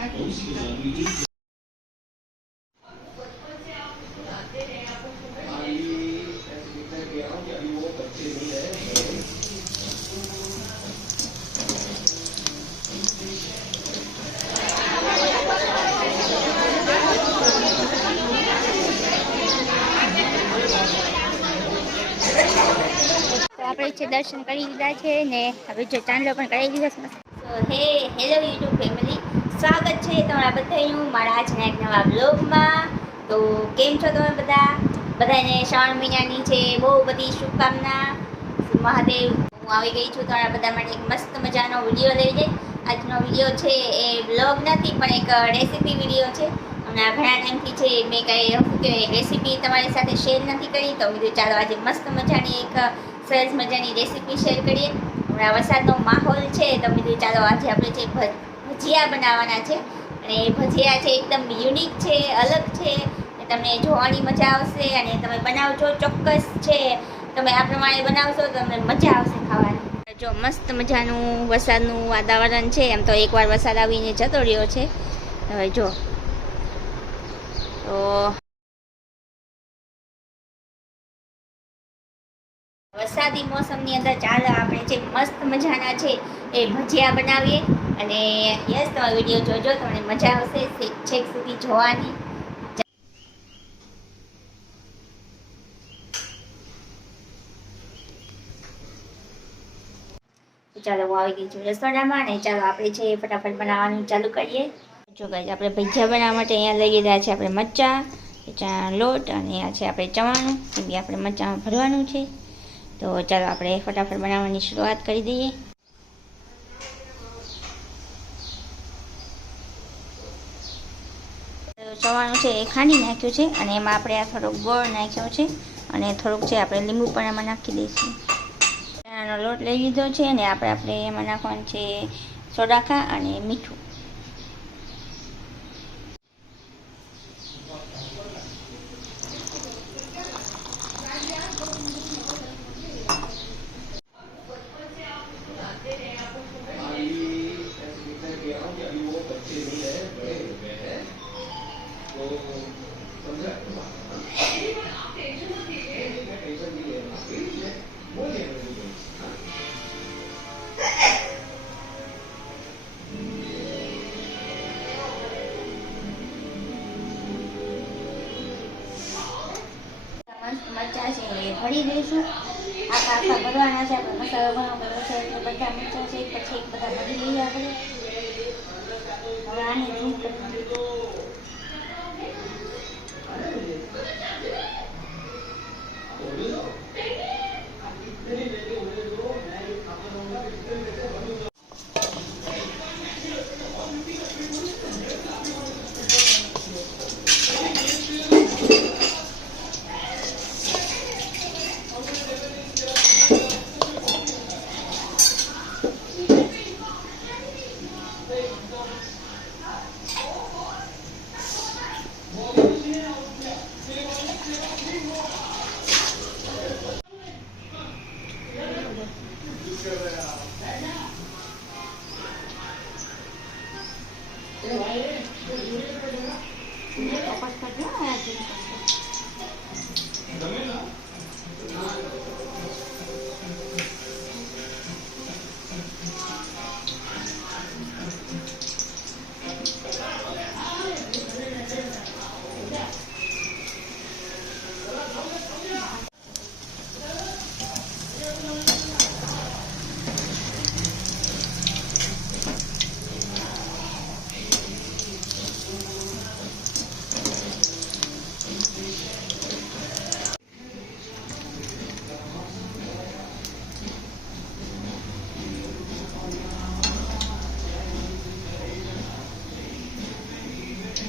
આપણે છે દર્શન કરી લીધા છે ને હવે જો ચાંદલો પણ કરી લીધો છે. તો હેલો યુટ્યુબ ફેમિલી, સ્વાગત છે તમારા બધાનું મારા આજના એક નવા બ્લોગમાં. તો કેમ છો તમે બધાને શ્રાવણ મહિનાની છે બહુ બધી શુભકામના. મહાદેવ, હું આવી ગઈ છું તમારા બધા માટે એક મસ્ત મજાનો વિડીયો લઈ જઈ. આજનો વિડીયો છે એ બ્લોગ નથી પણ એક રેસીપી વિડીયો છે. હમણાં ઘણા ટાઈમથી છે મેં કંઈ રેસીપી તમારી સાથે શેર નથી કરી, તો કીધું ચાલો આજે મસ્ત મજાની એક સરસ મજાની રેસીપી શેર કરીએ. હમણાં વરસાદનો માહોલ છે તો કીધું ચાલો આજે આપણે જે ભજીયા બનાવવાના છે, અને એ ભજીયા છે એકદમ યુનિક છે, અલગ છે, તમને જોવાની મજા આવશે અને તમે બનાવજો ચોક્કસ છે. તમે આ પ્રમાણે બનાવશો તો તમને મજા આવશે ખાવાની. જો મસ્ત મજાનું વરસાદનું વાતાવરણ છે. એમ તો એકવાર વરસાદ આવીને જતો રહ્યો છે. હવે જો તો વરસાદી મોસમની અંદર ચાલો આપણે જે મસ્ત મજાના છે એ ભજીયા બનાવીએ. અને યસ, તમે વિડીયો જોજો, તમને મજા આવશે છેક સુધી જોવાની. ચાલો હું આવી ગઈ છું રસોડામાં, અને ચાલો આપણે છે ફટાફટ બનાવવાનું ચાલુ કરીએ. જો ગાઈસ, આપણે ભજીયા બનાવવા માટે અહીંયા લઈ લીધા છે આપણે મરચાં, લોટ, અને આ છે આપણે ચવાણું, એ બી આપણે મરચાંમાં ભરવાનું છે. તો ચાલો આપણે ફટાફટ બનાવવાની શરૂઆત કરી દઈએ. ચવાણું છે એ ખાંડી નાખ્યું છે, અને એમાં આપણે આ થોડોક ગોળ નાખ્યો છે, અને થોડુંક છે આપણે લીંબુ પણ એમાં નાખી દઈશું. ચણાનો લોટ લઈ લીધો છે, અને આપણે એમાં નાખવાનું છે સોડાખા અને મીઠું. મરચાં છે એ ભરી દઈશું. આખા ભરવાના છે. આપણે મસાલો ઘણો બધો છે એટલે બધા મરચાં છે પછી બધા ભરી લઈએ આપણે. હવે આને ઝૂમ કરી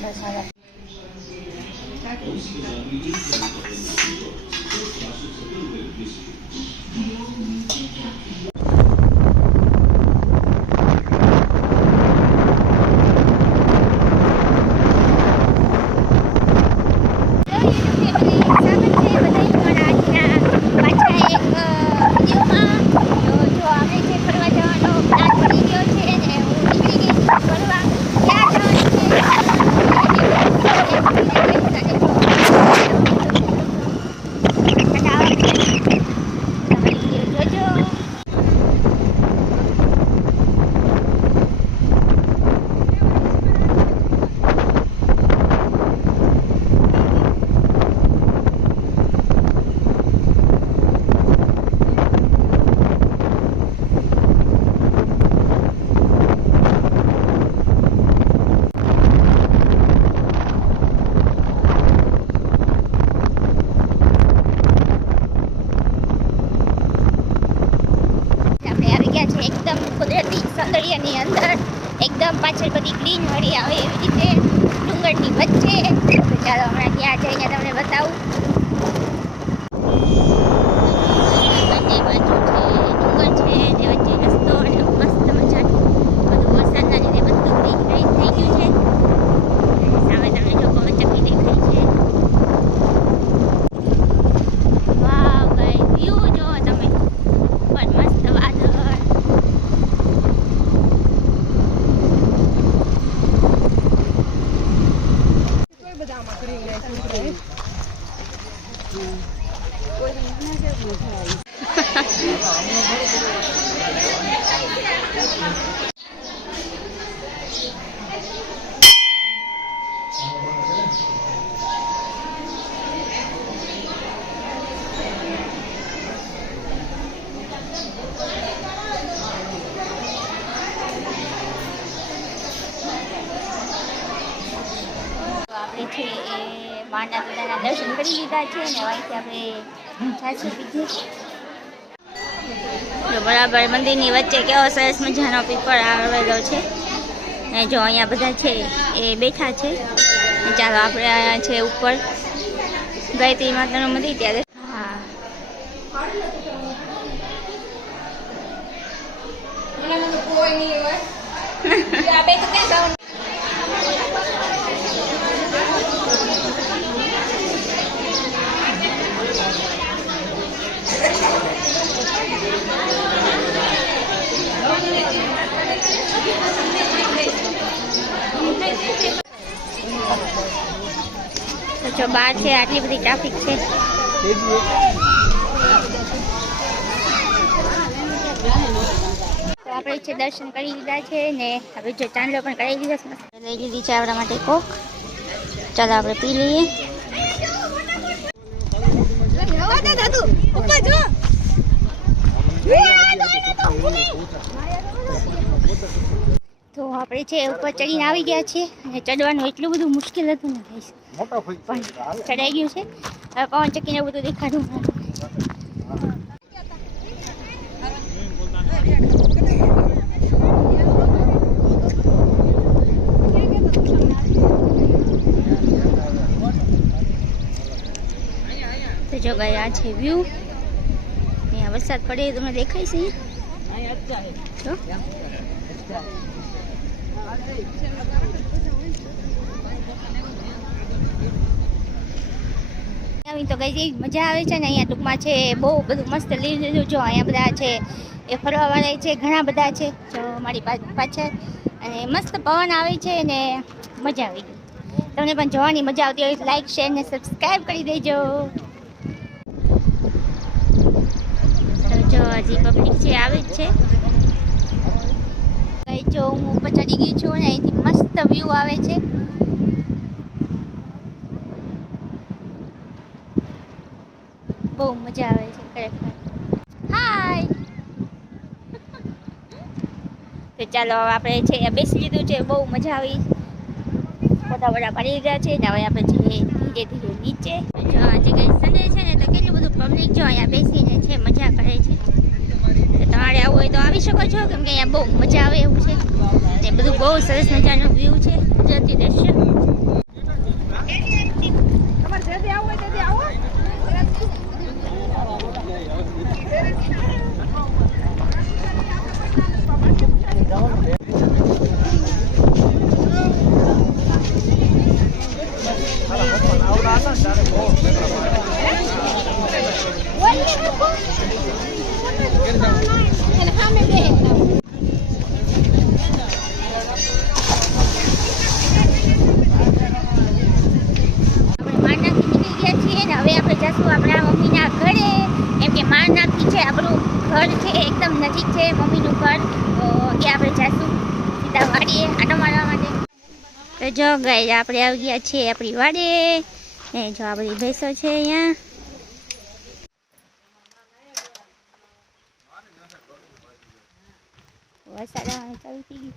મસાલા. ફરવા જવાનો પ્લાન બની ગયો છે, અને હું નીકળી ગઈ છું ફરવા. ક્યાં જવાનું એકદમ પાછળ બધી ગ્રીન હળી આવે એવી રીતે ડુંગરની વચ્ચે. તો ચાલો હમણાં ત્યાં જઈને તમને બતાવું. બંને બાજુ છે ડુંગર છે ને વચ્ચે રસ્તો અને મસ્ત મજાનું બધું વરસાદના લીધે બધું ગ્રીન ગ્રીન થઈ ગયું છે. સામે તમને જો પવનચક્કી દેખાય છે. વાવ ગાઈસ, વ્યૂ જો તમે પણ મસ્ત વાદળ. આપણે છે એ માના પિતાના દર્શન કરી લીધા છે ને અહીંથી આપણે છાછી પીધી. જો બરાબર મંદિરની વચ્ચે કેવો સરસ મજાનો પીપળ આવેલો છે ને જો અહીંયા બધા છે એ બેઠા છે. ચાલો આપણે અહીંયા છે ઉપર ગાયત્રી માતાનું મંદિર ત્યારે. હા તો જો બહાર છે આટલી બધી ટ્રાફિક છે. તો આપણે છે દર્શન કરી લીધા છે ને હવે જો ચાંદલો પણ કરી લીધો છે. લઈ લીધી છે આપણા માટે કોક. ચાલો આપણે પી લઈએ. તો આપણે છે ઉપર ચડીને આવી ગયા છીએ અને ચડવાનું એટલું બધું મુશ્કેલ હતું ને ગાઈસ, પણ ચડાઈ ગયું છે. હવે પવન ચક્કીને બધું દેખાડું. તો જો ગાય આ છે વ્યૂ. અહીંયા વરસાદ પડે તમને દેખાય છે જો. તો ગઈ મજા આવે છે ને અહીંયા ટૂંકમાં છે બહુ બધું મસ્ત લીધું. જો અહીંયા બધા છે એ ફરવા વાળા છે, ઘણા બધા છે જો મારી પાછળ. અને મસ્ત પવન આવે છે ને મજા આવી ગઈ. તમને પણ જોવાની મજા આવતી હોય લાઈક શેર ને સબસ્ક્રાઈબ કરી દેજો. જો હજી પબ્લિક છે આવે જ છે. જો હું ઉપર ચડી ગઈ છું ને અહીંથી મસ્ત વ્યૂ આવે છે. બહુ મજા આવે છે ખરેખર. હાય. તો ચાલો આપણે છે બેસી લીધું છે, બહુ મજા આવી. ફોટા વડા પાડી લીધા છે ને હવે આપણે જઈએ ધીરે ધીરે નીચે. જો આજે કઈ સન્ડે છે ને તો કેટલું બધું પબ્લિક જો અહીંયા બેસીને છે મજા કરે છે. તમારે આવું હોય તો આવી શકો છો, કેમ કે અહીંયા બહુ મજા આવે એવું છે ને બધું બહુ સરસ મજાનું વ્યૂ છે, કુદરતી દ્રશ્ય. આપણા મમ્મીના ઘરે, એમ કે મારનાખી છે આપણું ઘર છે એકદમ નજીક છે મમ્મીનું ઘર. તો ત્યાં આપણે જઈશું સીધા વાડીએ આટો મારવા માટે. તો જો ગાઈસ આપણે આવી ગયા છીએ આપણી વાડે ને જો આ બધી ભેંસો છે અહીંયા. વરસાદ આવવાનું ચાલુ થઈ ગયું.